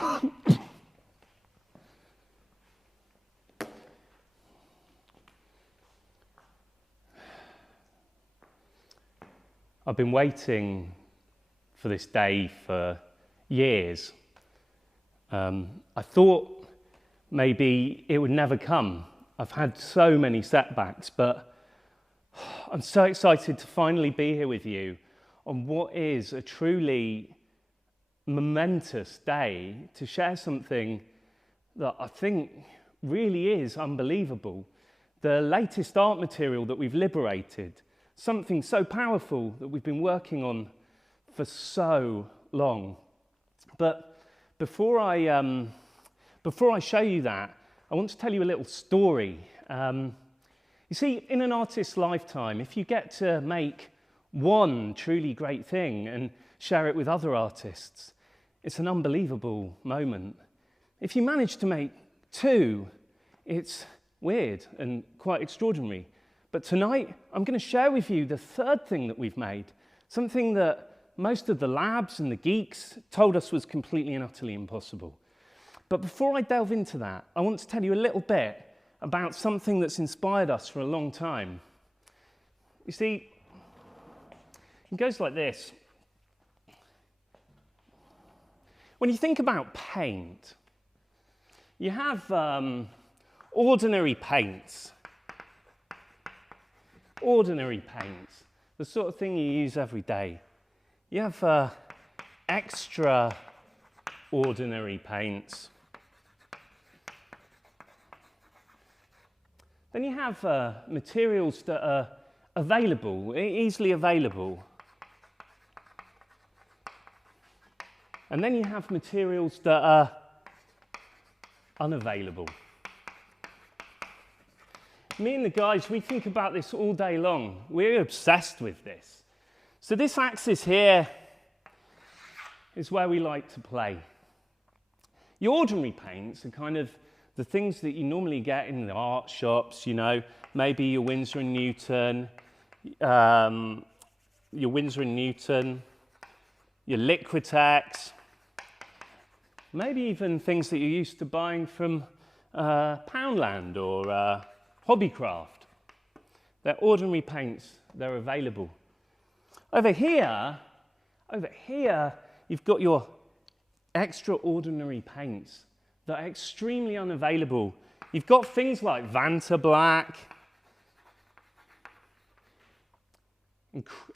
I've been waiting for this day for years. I thought maybe it would never come. I've had so many setbacks, but I'm so excited to finally be here with you on what is a truly momentous day to share something that I think really is unbelievable. The latest art material that we've liberated, something so powerful that we've been working on for so long. But before I show you that, I want to tell you a little story. You see, in an artist's lifetime, if you get to make one truly great thing and share it with other artists, it's an unbelievable moment. If you manage to make two, it's weird and quite extraordinary. But tonight, I'm going to share with you the third thing that we've made, something that most of the labs and the geeks told us was completely and utterly impossible. But before I delve into that, I want to tell you a little bit about something that's inspired us for a long time. You see, it goes like this. When you think about paint, you have ordinary paints. Ordinary paints, the sort of thing you use every day. You have extraordinary paints. Then you have materials that are available, easily available. And then you have materials that are unavailable. Me and the guys, we think about this all day long. We're obsessed with this. So this axis here is where we like to play. Your ordinary paints are kind of the things that you normally get in the art shops, you know, maybe your Winsor & Newton, your Liquitex, maybe even things that you're used to buying from Poundland or Hobbycraft. They're ordinary paints, they're available. Over here, you've got your extraordinary paints that are extremely unavailable. You've got things like Vanta Black,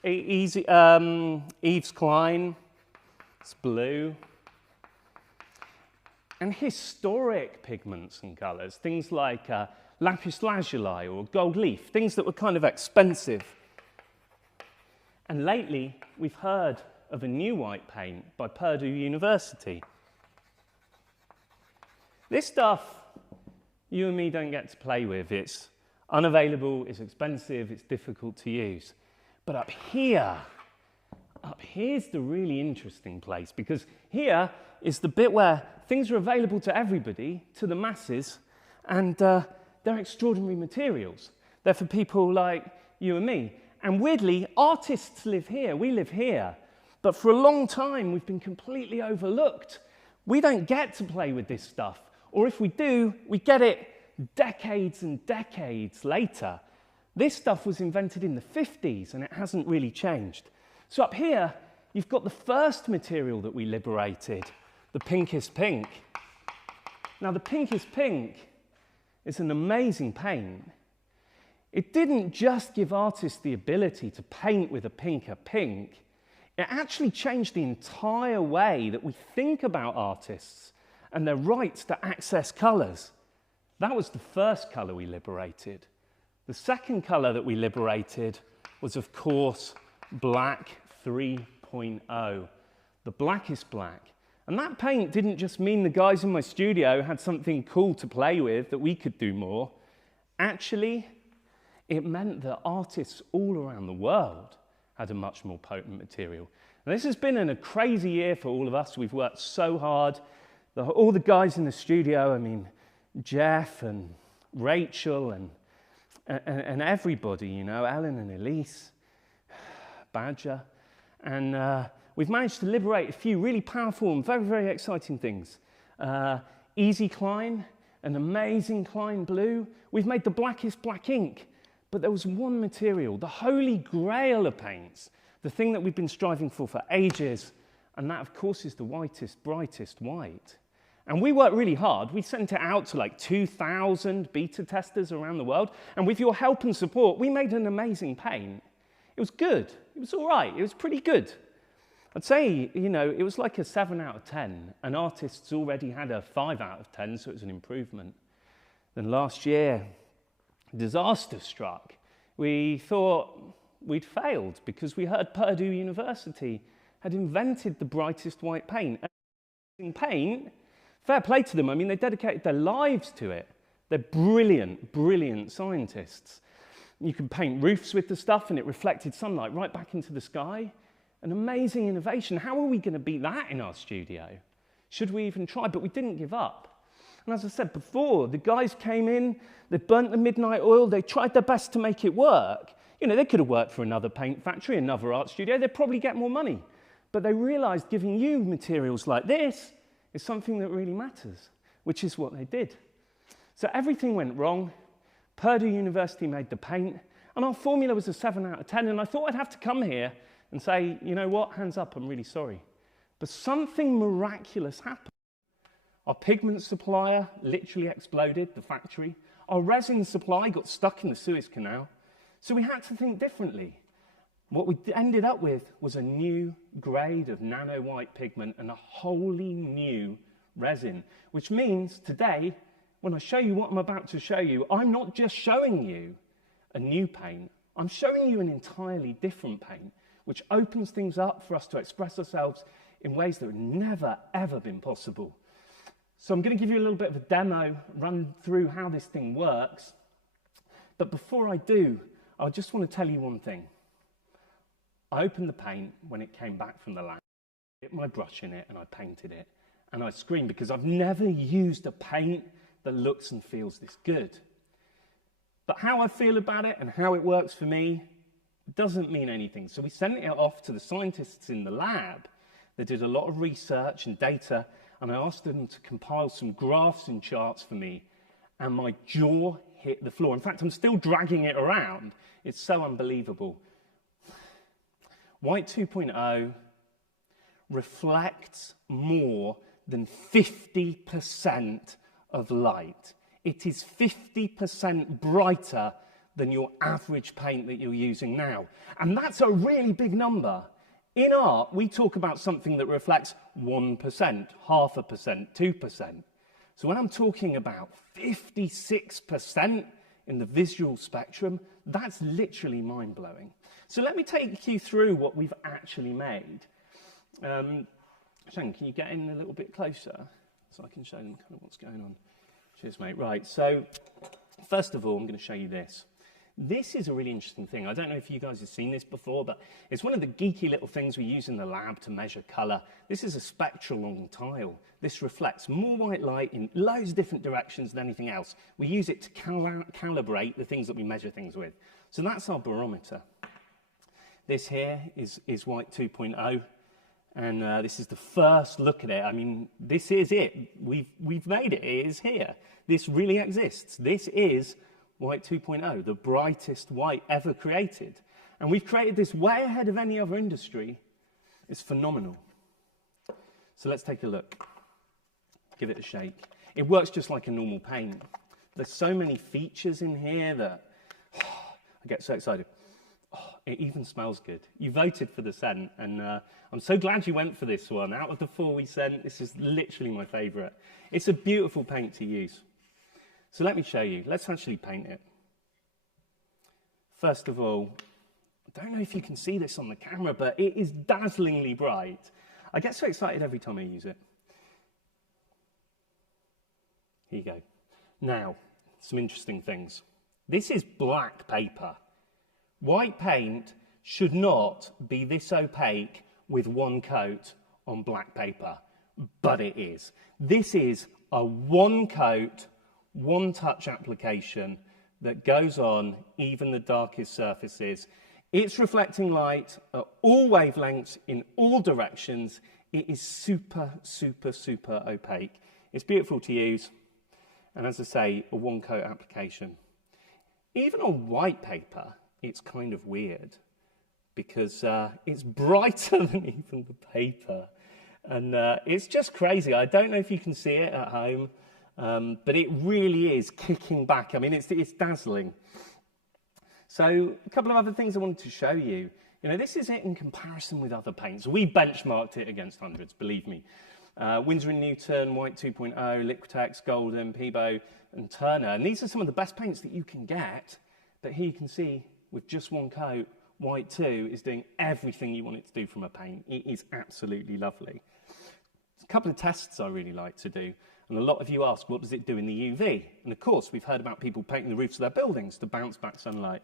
Yves Klein, it's blue, and historic pigments and colours, things like lapis lazuli or gold leaf, things that were kind of expensive. And lately, we've heard of a new white paint by Purdue University. This stuff, you and me don't get to play with. It's unavailable, it's expensive, it's difficult to use. But up here's the really interesting place, because here is the bit where things are available to everybody, to the masses, and they're extraordinary materials. They're for people like you and me. And weirdly, artists live here, we live here. But for a long time, we've been completely overlooked. We don't get to play with this stuff. Or if we do, we get it decades and decades later. This stuff was invented in the 50s, and it hasn't really changed. So up here, you've got the first material that we liberated, the pinkest pink. Now, the pinkest pink is an amazing paint. It didn't just give artists the ability to paint with a pinker pink, it actually changed the entire way that we think about artists and their rights to access colours. That was the first colour we liberated. The second colour that we liberated was, of course, Black 3.0, the blackest black. And that paint didn't just mean the guys in my studio had something cool to play with, that we could do more. Actually, it meant that artists all around the world had a much more potent material. And this has been a crazy year for all of us. We've worked so hard. All the guys in the studio, I mean, Jeff and Rachel and everybody, you know, Ellen and Elise, Badger. And we've managed to liberate a few really powerful and very, very exciting things. Easy Climb, an amazing Climb blue. We've made the blackest black ink, but there was one material, the Holy Grail of paints, the thing that we've been striving for ages, and that, of course, is the whitest, brightest white. And we worked really hard. We sent it out to like 2,000 beta testers around the world, and with your help and support, we made an amazing paint. It was good. It was all right. It was pretty good. I'd say, you know, it was like a 7 out of 10, and artists already had a 5 out of 10, so it was an improvement. Then last year, disaster struck. We thought we'd failed because we heard Purdue University had invented the brightest white paint. And paint, fair play to them. I mean, they dedicated their lives to it. They're brilliant, brilliant scientists. You can paint roofs with the stuff and it reflected sunlight right back into the sky. An amazing innovation. How are we going to beat that in our studio? Should we even try? But we didn't give up. And as I said before, the guys came in, they burnt the midnight oil, they tried their best to make it work. You know, they could have worked for another paint factory, another art studio, they'd probably get more money. But they realized giving you materials like this is something that really matters, which is what they did. So everything went wrong. Purdue University made the paint, and our formula was a 7 out of 10, and I thought I'd have to come here and say, you know what, hands up, I'm really sorry. But something miraculous happened. Our pigment supplier literally exploded, the factory. Our resin supply got stuck in the Suez Canal. So we had to think differently. What we ended up with was a new grade of nano white pigment and a wholly new resin, which means today, when I show you what I'm about to show you, I'm not just showing you a new paint, I'm showing you an entirely different paint, which opens things up for us to express ourselves in ways that have never, ever been possible. So I'm going to give you a little bit of a demo, run through how this thing works. But before I do, I just want to tell you one thing. I opened the paint when it came back from the lab, dipped my brush in it and I painted it. And I screamed because I've never used a paint that looks and feels this good. But how I feel about it and how it works for me doesn't mean anything. So we sent it off to the scientists in the lab. They did a lot of research and data, and I asked them to compile some graphs and charts for me, and my jaw hit the floor. In fact, I'm still dragging it around. It's so unbelievable. White 2.0 reflects more than 50% of light. It is 50% brighter than your average paint that you're using now. And that's a really big number. In art, we talk about something that reflects 1%, 0.5%, 2%. So when I'm talking about 56% in the visual spectrum, that's literally mind-blowing. So let me take you through what we've actually made. Shane, can you get in a little bit closer so I can show them kind of what's going on? Cheers, mate. Right, so first of all, I'm going to show you this. This is a really interesting thing. I don't know if you guys have seen this before, but it's one of the geeky little things we use in the lab to measure colour. This is a spectral on tile. This reflects more white light in loads of different directions than anything else. We use it to calibrate the things that we measure things with. So that's our barometer. This here is white 2.0, and this is the first look at it. I mean, this is it. We've made it. It is here. This really exists. This is white 2.0, the brightest white ever created. And we've created this way ahead of any other industry. It's phenomenal. So let's take a look. Give it a shake. It works just like a normal paint. There's so many features in here that I get so excited. It even smells good. You voted for the scent, and I'm so glad you went for this one. Out of the 4 we sent, this is literally my favourite. It's a beautiful paint to use. So let me show you. Let's actually paint it. First of all, I don't know if you can see this on the camera, but it is dazzlingly bright. I get so excited every time I use it. Here you go. Now, some interesting things. This is black paper. White paint should not be this opaque with one coat on black paper, but it is. This is a one coat, one touch application that goes on even the darkest surfaces. It's reflecting light at all wavelengths in all directions. It is super, super, super opaque. It's beautiful to use, and as I say, a one-coat application. Even on white paper, it's kind of weird because it's brighter than even the paper. And it's just crazy. I don't know if you can see it at home, but it really is kicking back. I mean, it's dazzling. So a couple of other things I wanted to show you. You know, this is it in comparison with other paints. We benchmarked it against hundreds, believe me. Winsor & Newton, White 2.0, Liquitex, Golden, Peebo, and Turner. And these are some of the best paints that you can get. But here you can see, with just one coat, White 2 is doing everything you want it to do from a paint. It is absolutely lovely. There's a couple of tests I really like to do. And a lot of you ask, what does it do in the UV? And of course, we've heard about people painting the roofs of their buildings to bounce back sunlight.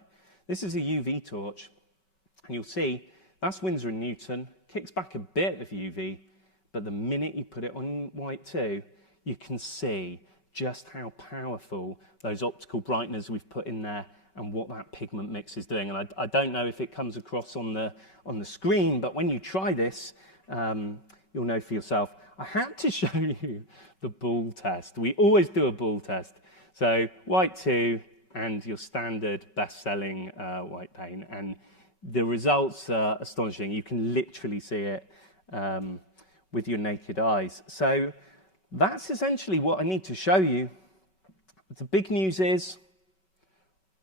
This is a UV torch. And you'll see, that's Winsor & Newton, kicks back a bit of UV, but the minute you put it on White 2, you can see just how powerful those optical brighteners we've put in there and what that pigment mix is doing. And I don't know if it comes across on the screen, but when you try this, you'll know for yourself. I had to show you the ball test. We always do a ball test. So White 2 and your standard best-selling white paint, and the results are astonishing. You can literally see it with your naked eyes. So that's essentially what I need to show you. The big news is,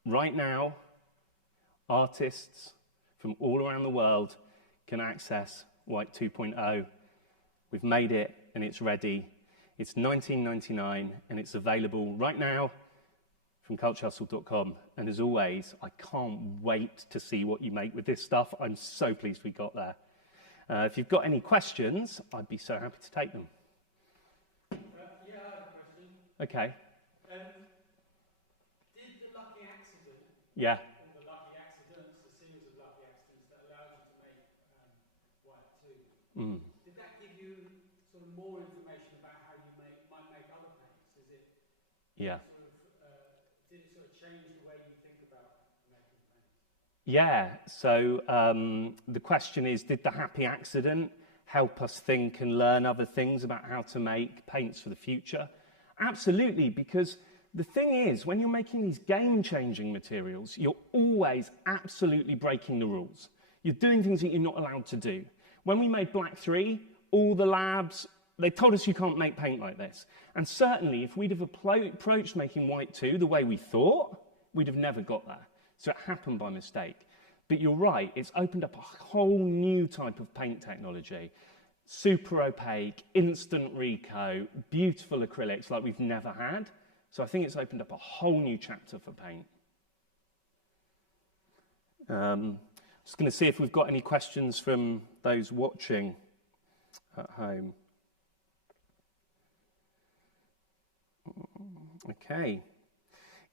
right now, artists from all around the world can access White 2.0. We've made it and it's ready. It's $19.99 and it's available right now from culturehustle.com. And as always, I can't wait to see what you make with this stuff. I'm so pleased we got there. If you've got any questions, I'd be so happy to take them. Yeah, I have a question. Okay. Did the lucky accident, Yeah. or the lucky accidents, a series of lucky accidents that allowed you to make White 2, did that give you sort of more information about how you might make other paints? Is it Yeah. did it sort of change the way you think about making paints? Yeah, so the question is, did the happy accident help us think and learn other things about how to make paints for the future? Absolutely, because the thing is, when you're making these game-changing materials, you're always absolutely breaking the rules. You're doing things that you're not allowed to do. When we made Black 3, all the labs, they told us you can't make paint like this. And certainly, if we'd have approached making White 2 the way we thought, we'd have never got there. So it happened by mistake. But you're right, it's opened up a whole new type of paint technology. Super opaque, instant recoat, beautiful acrylics like we've never had. So I think it's opened up a whole new chapter for paint. Just going to see if we've got any questions from those watching at home. Okay.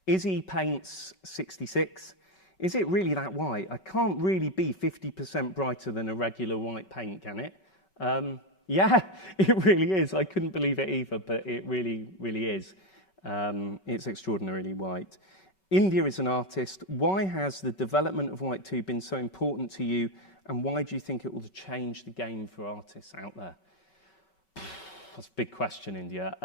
Izzy Paints 66. Is it really that white? I can't really be 50% brighter than a regular white paint, can it? Yeah, it really is. I couldn't believe it either, but it really, really is. It's extraordinarily white. India is an artist. Why has the development of White 2 been so important to you, and why do you think it will change the game for artists out there? That's a big question, India.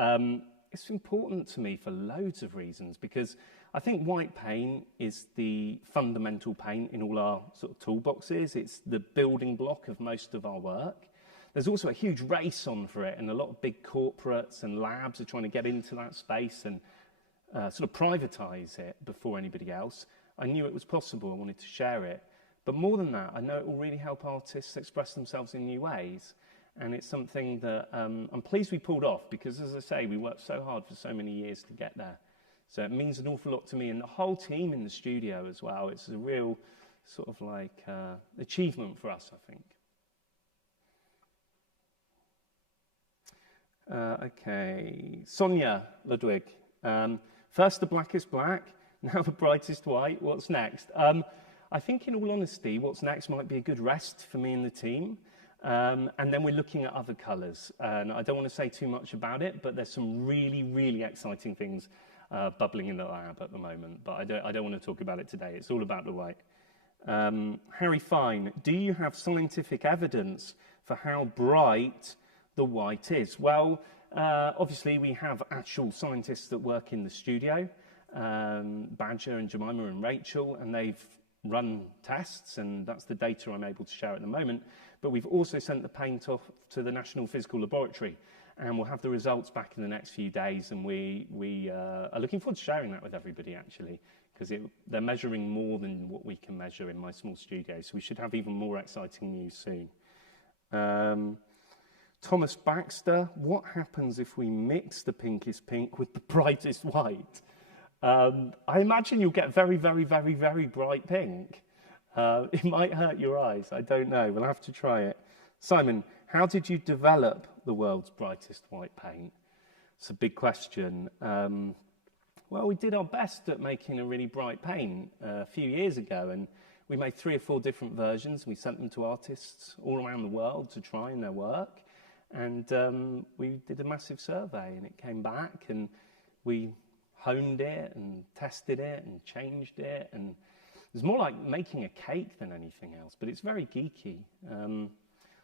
It's important to me for loads of reasons, because I think white paint is the fundamental paint in all our sort of toolboxes. It's the building block of most of our work. There's also a huge race on for it, and a lot of big corporates and labs are trying to get into that space and sort of privatize it before anybody else. I knew it was possible. I wanted to share it. But more than that, I know it will really help artists express themselves in new ways. And it's something that I'm pleased we pulled off, because, as I say, we worked so hard for so many years to get there. So it means an awful lot to me and the whole team in the studio as well. It's a real sort of like achievement for us, I think. Okay, Sonia Ludwig. First the blackest black, now the brightest white. What's next? I think, in all honesty, what's next might be a good rest for me and the team. And then we're looking at other colours. And I don't want to say too much about it, but there's some really, really exciting things bubbling in the lab at the moment. But I don't want to talk about it today. It's all about the white. Harry Fine, do you have scientific evidence for how bright the white is? Well, Obviously, we have actual scientists that work in the studio, Badger and Jemima and Rachel, and they've run tests, and that's the data I'm able to share at the moment. But we've also sent the paint off to the National Physical Laboratory, and we'll have the results back in the next few days, and we are looking forward to sharing that with everybody, actually, because they're measuring more than what we can measure in my small studio, so we should have even more exciting news soon. Thomas Baxter, what happens if we mix the pinkest pink with the brightest white? I imagine you'll get very, very, very, very bright pink. It might hurt your eyes, I don't know, we'll have to try it. Simon, how did you develop the world's brightest white paint? It's a big question. Well, we did our best at making a really bright paint a few years ago, and we made 3 or 4 different versions. We sent them to artists all around the world to try in their work, and we did a massive survey, and it came back, and we honed it and tested it and changed it, and it was more like making a cake than anything else, but it's very geeky.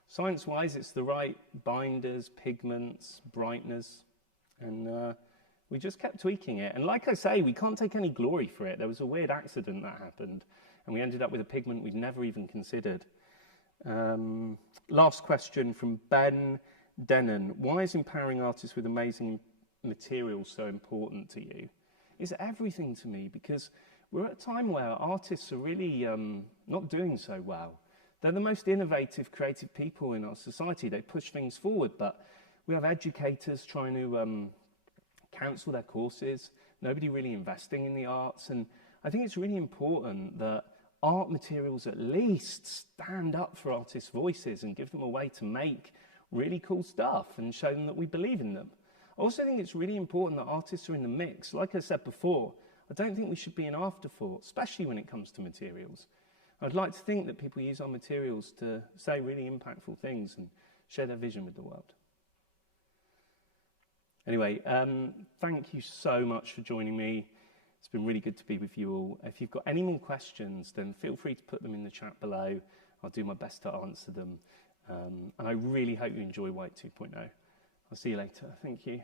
Science-wise, it's the right binders, pigments, brightness, and we just kept tweaking it. And like I say, we can't take any glory for it. There was a weird accident that happened, and we ended up with a pigment we'd never even considered. Last question from Ben Denon. Why is empowering artists with amazing materials so important to you? It's everything to me, because we're at a time where artists are really not doing so well. They're the most innovative, creative people in our society. They push things forward, but we have educators trying to cancel their courses, nobody really investing in the arts, and I think it's really important that art materials at least stand up for artists' voices and give them a way to make really cool stuff and show them that we believe in them. I also think it's really important that artists are in the mix. Like I said before, I don't think we should be an afterthought, especially when it comes to materials. I'd like to think that people use our materials to say really impactful things and share their vision with the world. Anyway, thank you so much for joining me. It's been really good to be with you all. If you've got any more questions, then feel free to put them in the chat below. I'll do my best to answer them. And I really hope you enjoy White 2.0. I'll see you later. Thank you.